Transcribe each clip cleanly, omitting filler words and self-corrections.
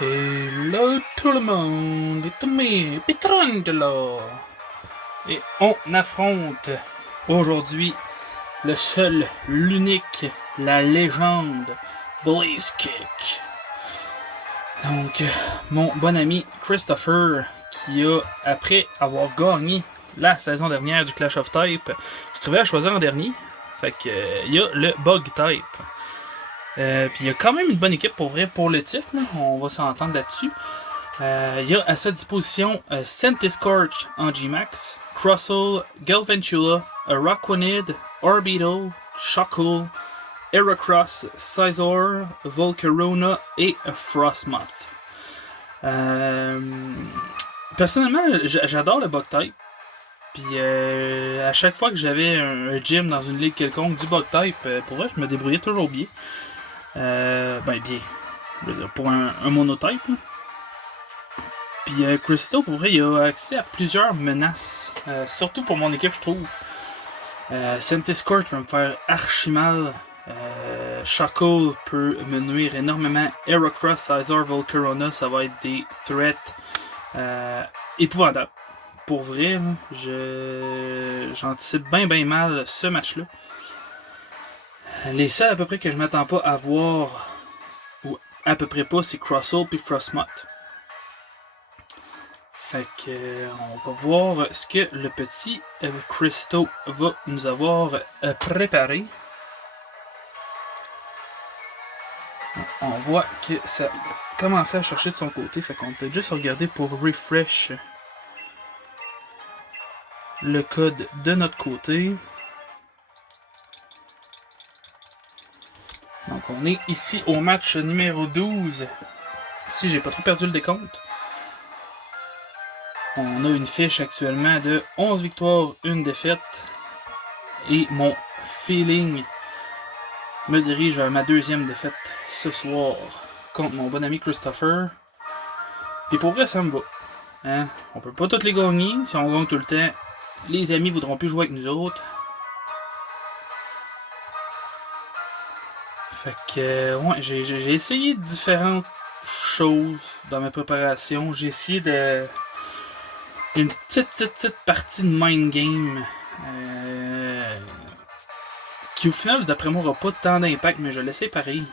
Hello tout le monde, c'est moi, Petrangelo. Et on affronte aujourd'hui le seul, l'unique, la légende, Blaze Kick. Donc, mon bon ami Christopher, qui a, après avoir gagné la saison dernière du Clash of Type, se trouvait à choisir en dernier. Fait que, il y a le Bug Type. Puis il y a quand même une bonne équipe pour vrai pour le titre, là. On va s'entendre là-dessus. Il y a à sa disposition Centiscorch en G-Max, Crustle, Galvantula, Araquanid, Orbital, Shockle, Heracross, Scizor, Volcarona et Frostmoth. Personnellement, j'adore le bug type. Puis à chaque fois que j'avais un gym dans une ligue quelconque du bug type, pour vrai, je me débrouillais toujours bien. Ben bien, je veux dire, pour un monotype. Là. Puis Christo, pour vrai, il a accès à plusieurs menaces. Surtout pour mon équipe, je trouve. Centiscorch va me faire archi mal. Shockle peut me nuire énormément. Heracross, Scizor, Volcarona, ça va être des threats épouvantables. Pour vrai, j'anticipe bien mal ce match-là. Les seuls à peu près que je m'attends pas à voir, ou à peu près pas, c'est Crustle puis Frostmoth. Fait que on va voir ce que le petit Christo va nous avoir préparé. On voit que ça commençait à chercher de son côté, fait qu'on peut juste regarder pour refresh le code de notre côté. Donc on est ici au match numéro 12. Si j'ai pas trop perdu le décompte. On a une fiche actuellement de 11 victoires, 1 défaite. Et mon feeling me dirige vers ma deuxième défaite ce soir contre mon bon ami Christopher. Et pour vrai, ça me va. Hein? On peut pas toutes les gagner. Si on gagne tout le temps, les amis voudront plus jouer avec nous autres. Fait que, ouais, j'ai essayé différentes choses dans ma préparation. J'ai essayé de... une petite partie de mind game qui au final, d'après moi, n'aura pas tant d'impact, mais je l'essaie pareil.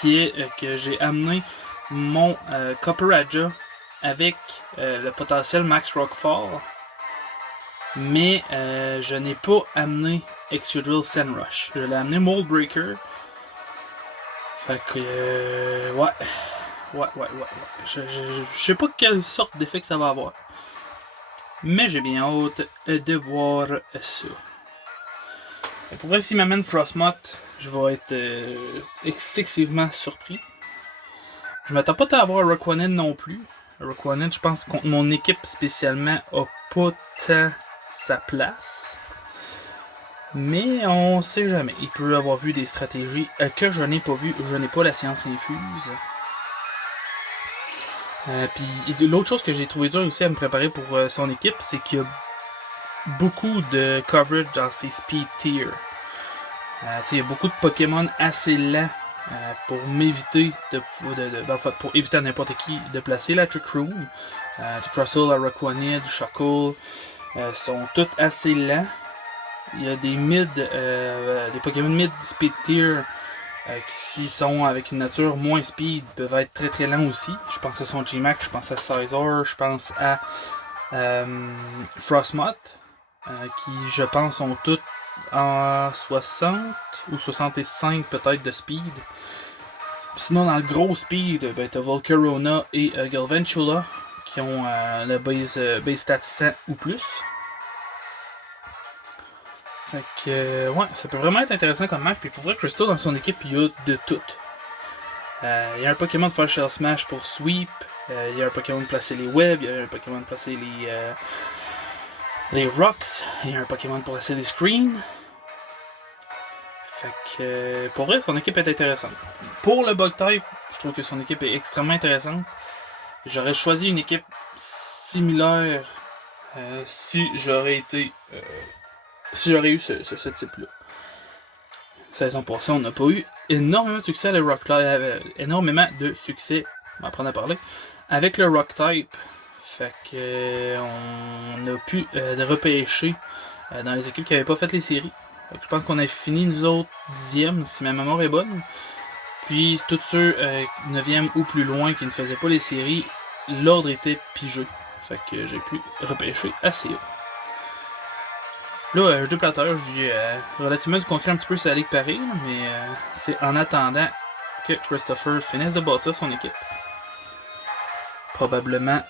Qui est que j'ai amené mon Copperajah avec le potentiel Max Rockfall, mais je n'ai pas amené Excadrill Sandrush. Je l'ai amené Mold Breaker. Fait que ouais. Je sais pas quelle sorte d'effet que ça va avoir, mais j'ai bien hâte de voir ça. Et pour vrai, s'il m'amène Frostmoth, je vais être excessivement surpris. Je m'attends pas à avoir Araquanid non plus. Araquanid, je pense, contre mon équipe spécialement, a pas tant sa place. Mais on sait jamais. Il peut avoir vu des stratégies que je n'ai pas vues. Je n'ai pas la science infuse. Puis l'autre chose que j'ai trouvé dur aussi à me préparer pour son équipe, c'est qu'il y a beaucoup de coverage dans ses speed tiers. Il y a beaucoup de Pokémon assez lents pour m'éviter pour éviter à n'importe qui de placer la Trick Room. Crustle, Araquanid, Shockle sont tous assez lents. Il y a des Pokémon mid speed tier qui sont avec une nature moins speed peuvent être très lents aussi. Je pense à son G-Max, je pense à Scizor, je pense à Frostmoth, qui je pense sont toutes en 60 ou 65 peut-être de speed. Sinon dans le gros speed, ben, t'as Volcarona et Galvantula qui ont le base stat 100 ou plus. Fait que ouais, ça peut vraiment être intéressant comme match. Puis pour vrai, Christo dans son équipe, il y a de tout. Il y a un Pokémon de faire Shell Smash pour sweep. Il y a un Pokémon de placer les webs. Il y a un Pokémon de placer les rocks. Il y a un Pokémon pour placer les screens. Fait que pour vrai, son équipe est intéressante. Pour le bug type, je trouve que son équipe est extrêmement intéressante. J'aurais choisi une équipe similaire si j'aurais eu ce type-là. Saison passée, on n'a pas eu énormément de succès avec Rock Type. Énormément de succès, on va apprendre à parler, avec le Rock Type. Fait que on a pu repêcher dans les équipes qui n'avaient pas fait les séries. Fait que je pense qu'on a fini nous autres 10e, si ma mémoire est bonne. Puis tous ceux 9e ou plus loin qui ne faisaient pas les séries, l'ordre était pigé. Fait que j'ai pu repêcher assez haut. Là, deux platteurs, j'ai relativement du concret un petit peu sur la Ligue Paris, mais c'est en attendant que Christopher finisse de bâtir son équipe. Probablement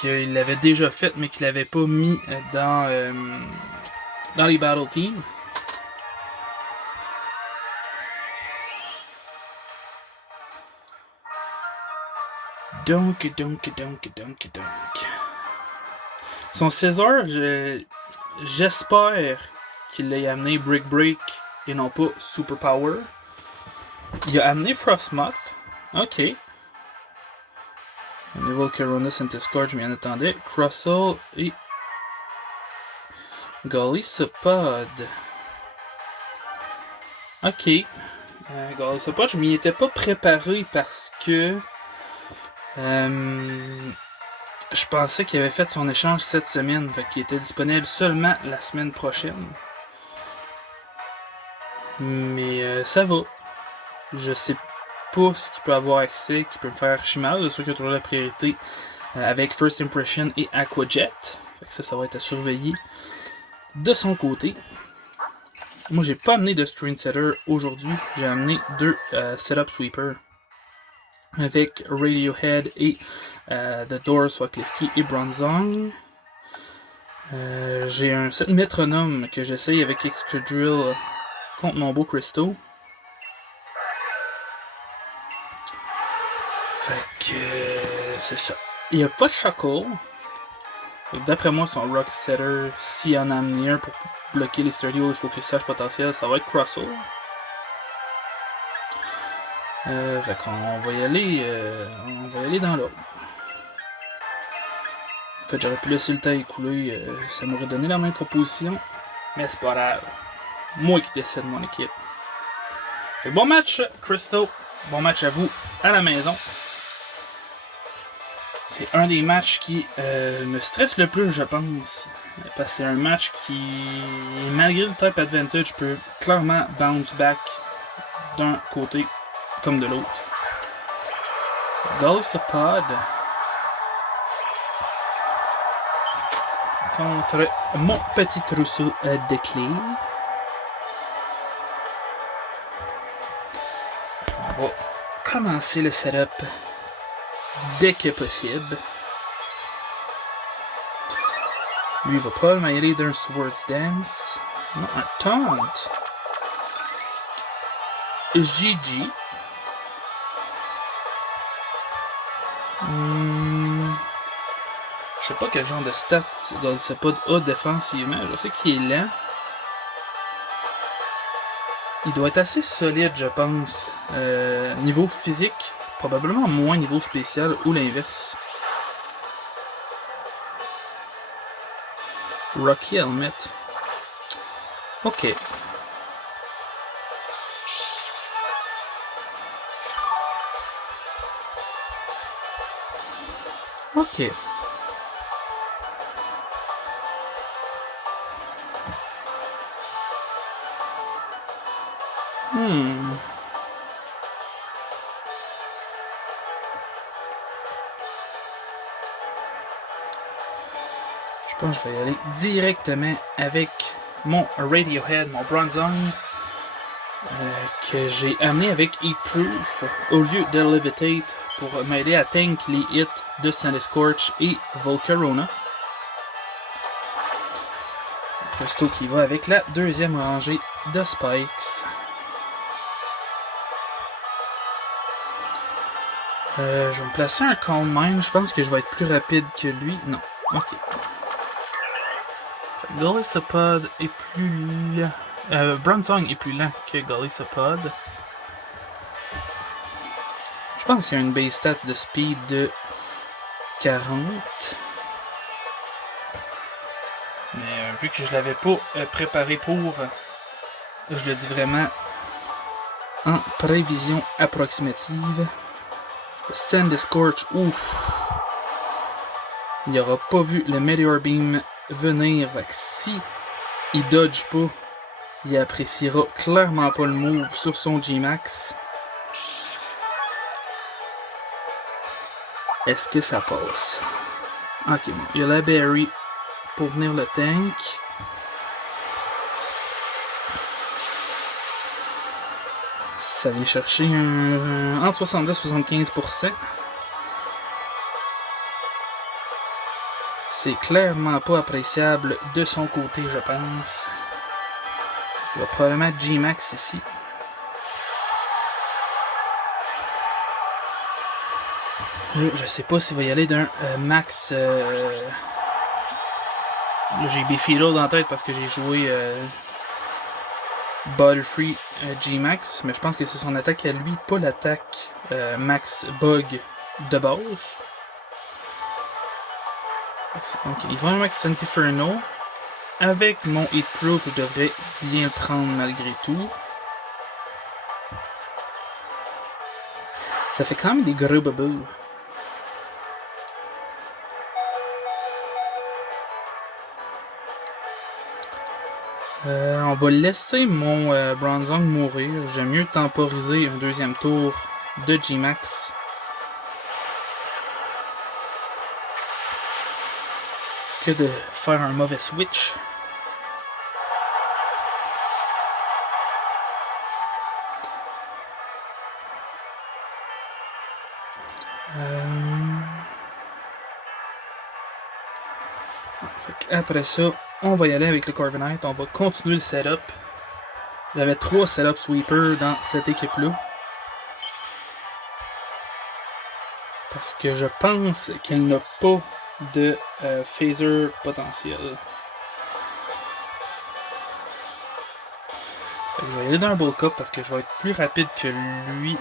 qu'il l'avait déjà fait, mais qu'il l'avait pas mis dans les Battle Teams. Donc. Son César, j'espère qu'il l'ait amené Brick Break et non pas Super Power. Il a amené Frostmoth. Ok. Volcarona, Centiskorch, je m'y en attendais. Crustle et Golisopod. Ok. Golisopod, je m'y étais pas préparé parce que je pensais qu'il avait fait son échange cette semaine, fait qu'il était disponible seulement la semaine prochaine. Mais ça va. Je sais pas ce qu'il peut avoir accès, qui peut me faire archi mal. C'est sûr qu'il y a toujours la priorité avec First Impression et Aquajet. Fait que ça va être à surveiller de son côté. Moi, j'ai pas amené de Screen Setter aujourd'hui. J'ai amené deux Setup Sweeper avec Radiohead et The Doors, soit Klefki et Bronzong. J'ai un set métronome que j'essaye avec Excadrill contre mon beau Christo. Fait que c'est ça. Il n'y a pas de Shackle. D'après moi, son Rock Setter, s'il en a amené un pour bloquer les Sturdy ou les Focusage potentiels, ça va être Crustle. Fait qu'on va y aller dans l'ordre. En fait, j'aurais pu laisser le temps écouler, ça m'aurait donné la même composition, mais c'est pas grave. Moi qui décide de mon équipe. Fait bon match, Crystal. Bon match à vous à la maison. C'est un des matchs qui me stresse le plus, je pense. Parce que c'est un match qui, malgré le type advantage, peut clairement bounce back d'un côté comme de l'autre. Golisopod contre mon petit trousseau de clés. On va commencer le setup dès que possible. Lui, il va probablement y aller d'un Swords Dance. Non, un Taunt. GG. Je sais pas quel genre de stats Golisopod a défensivement. Je sais qu'il est lent. Il doit être assez solide, je pense. Niveau physique, probablement moins niveau spécial ou l'inverse. Rocky Helmet. Ok. Ok. Je pense que je vais y aller directement avec mon Radiohead, mon Bronzong, que j'ai amené avec E-Proof au lieu de Levitate pour m'aider à tank les hits de Centiskorch et Volcarona. Christo qui va avec la deuxième rangée de Spikes. Je vais me placer un Calm Mind. Je pense que je vais être plus rapide que lui. Non. Ok. Golisopod est plus lent. Bronzong est plus lent que Golisopod. Je pense qu'il y a une base stat de speed de 40. Mais vu que je l'avais pas préparé pour, je le dis vraiment en prévision approximative. Sandescorch, ouf! Il n'aura pas vu le Meteor Beam venir. Si il dodge pas, il appréciera clairement pas le move sur son G-Max. Est-ce que ça passe? Ok, bon. Il y a la Berry pour venir le tank. Ça vient chercher entre 70 et 75%. C'est clairement pas appréciable de son côté, je pense. Il va probablement G-Max ici. Je sais pas s'il va y aller d'un max. J'ai Beefeater dans la tête parce que j'ai joué Ball Free G-Max, mais je pense que c'est son attaque à lui, pas l'attaque Max Bug de base. Donc il va un Max Inferno. Avec mon Hit Proof, je devrais bien le prendre malgré tout. Ça fait quand même des gros bobos. On va laisser mon Bronzong mourir. J'aime mieux temporiser un deuxième tour de G-Max. Que de faire un mauvais switch. Après ça, on va y aller avec le Corviknight. On va continuer le setup. J'avais 3 setup sweepers dans cette équipe-là. Parce que je pense qu'elle n'a pas de phaser potentiel. Je vais y aller dans un Bull Cup parce que je vais être plus rapide que lui.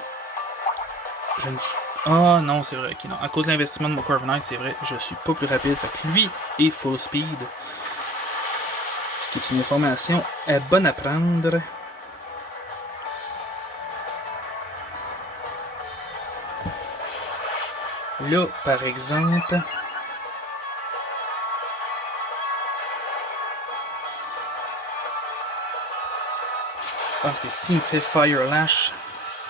Je ne suis... Ah non, c'est vrai. Okay, non. À cause de l'investissement de mon Corviknight, c'est vrai, je suis pas plus rapide. Fait que lui est full speed. Ce qui est une information bonne à prendre. Là, par exemple... Je pense que s'il me fait Fire Lash,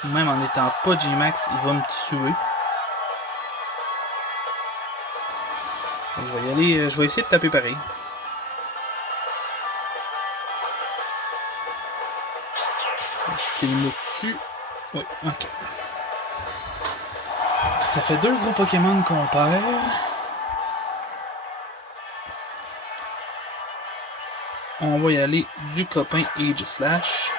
même en étant pas G-Max, il va me tuer. Donc, je vais y aller, je vais essayer de taper pareil. Est-ce qu'il me tue? Oui, ok. Ça fait 2 gros Pokémon qu'on perd. On va y aller du copain Aegislash.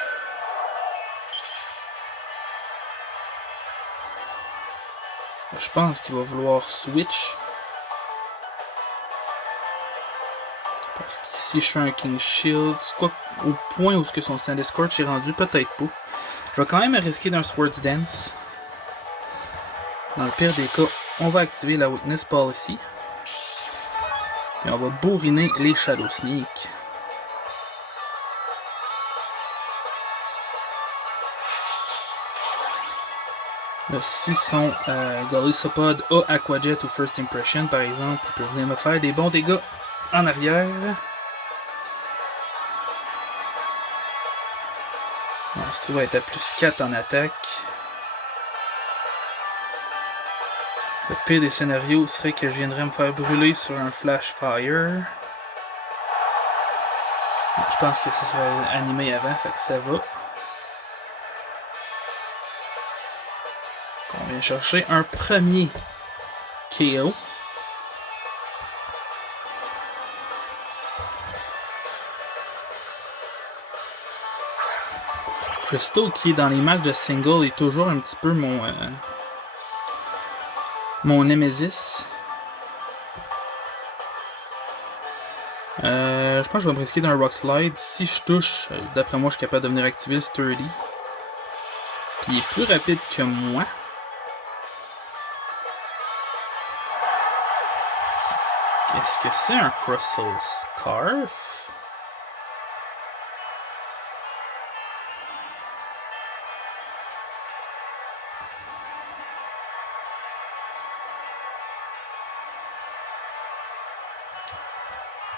Je pense qu'il va vouloir switch. Parce que si je fais un King Shield, quoi, au point où que son Sandescorch est rendu, peut-être pas. Je vais quand même risquer d'un Swords Dance. Dans le pire des cas, on va activer la Weakness Policy. Et on va bourriner les Shadow Sneak. Si son Golisopod a Aquajet ou First Impression, par exemple, il peut venir me faire des bons dégâts en arrière. On se trouve à être à plus 4 en attaque. Le pire des scénarios serait que je viendrais me faire brûler sur un Flash Fire. Je pense que ça serait animé avant, fait que ça va. On vient chercher un premier KO. Crystal, qui est dans les matchs de single, est toujours un petit peu mon Nemesis. Je pense que je vais me risquer d'un Rock Slide. Si je touche, d'après moi, je suis capable de venir activer le Sturdy. Puis il est plus rapide que moi. Est-ce que c'est un Crystal Scarf?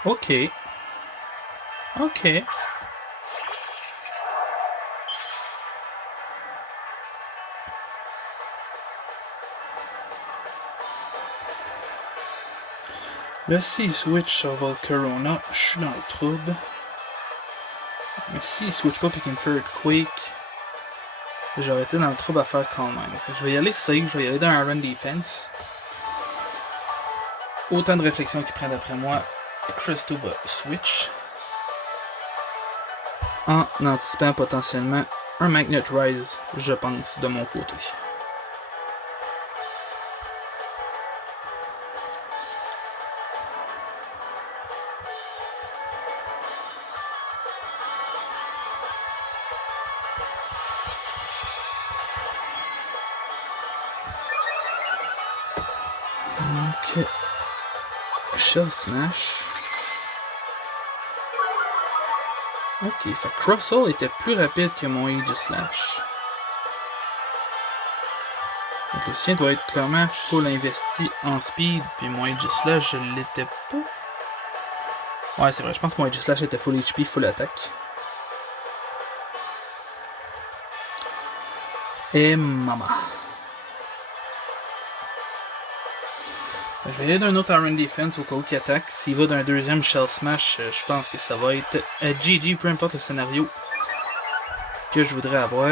Ok. Ok. Là, s'il switch sur Volcarona, je suis dans le trouble. Mais s'il switch pas et qu'il me fait Earthquake, j'aurais été dans le trouble à faire quand même. Je vais y aller safe, je vais y aller dans un run defense. Autant de réflexion qu'il prend d'après moi, Crystal va switch. En anticipant potentiellement un Magnet Rise, je pense, de mon côté. Ok. Shell Smash. Ok, fait que Crosshaul était plus rapide que mon Aegislash. Donc le sien doit être clairement full investi en speed, puis mon Aegislash, je l'étais pas. Ouais, c'est vrai, je pense que mon Aegislash était full HP, full attaque. Et maman. Je vais aller d'un autre Iron Defense au cas où il attaque. S'il va d'un deuxième Shell Smash, je pense que ça va être GG, peu importe le scénario que je voudrais avoir.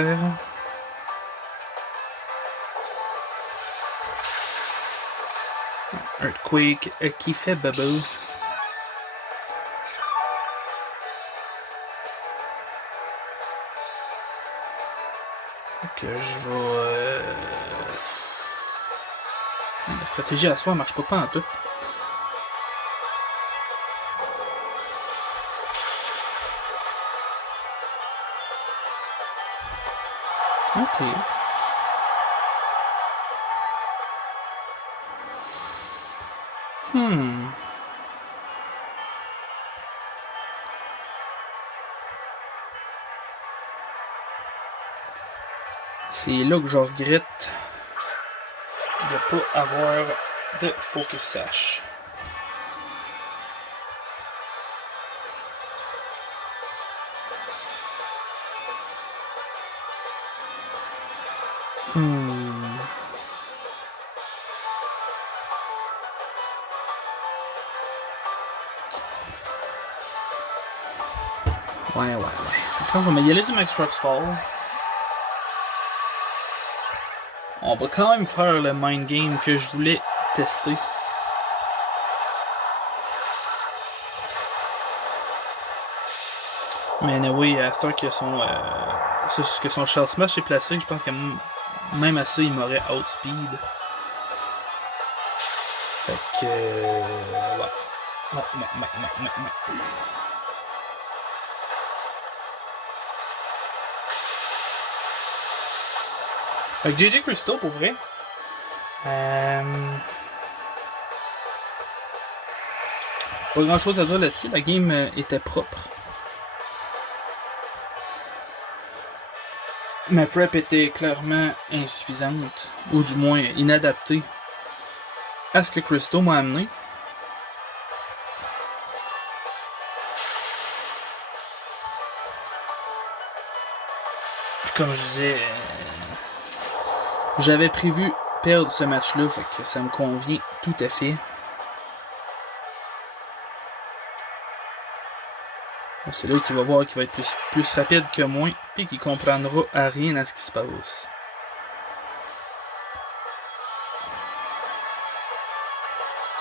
Earthquake qui fait bubble. Ok, je vais... La stratégie à soi marche pas en tout. Ok. C'est là que je regrette de pas avoir de Focus Sash. Ouais. Quand on va y aller du Max Rockfall, on va quand même faire le mind game que je voulais tester. Mais anyway, à ce temps que son Shell Smash est placé, je pense que même à ça, il m'aurait outspeed. Fait que... ouais. Fait que GG Crystal, pour vrai. Pas grand chose à dire là-dessus. La game était propre. Ma prep était clairement insuffisante, ou du moins inadaptée à ce que Crystal m'a amené. Puis comme je disais, j'avais prévu perdre ce match-là, fait que ça me convient tout à fait. C'est là qu'il va voir qu'il va être plus rapide que moi, puis qu'il comprendra à rien à ce qui se passe.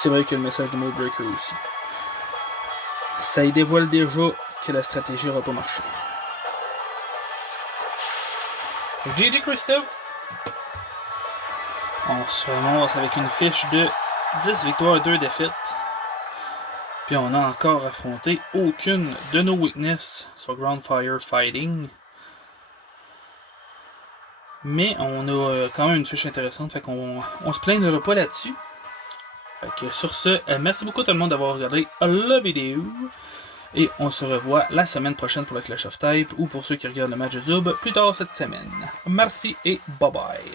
C'est vrai que le message de Modebreaker aussi. Ça y dévoile déjà que la stratégie n'aura pas marché. GG Crystal! On se remonte avec une fiche de 10 victoires et 2 défaites. Puis on a encore affronté aucune de nos weaknesses sur Ground Fire Fighting. Mais on a quand même une fiche intéressante, fait qu'on se plaindra pas là-dessus. Fait que sur ce, merci beaucoup à tout le monde d'avoir regardé la vidéo. Et on se revoit la semaine prochaine pour le Clash of Type ou pour ceux qui regardent le match de Zub plus tard cette semaine. Merci et bye bye.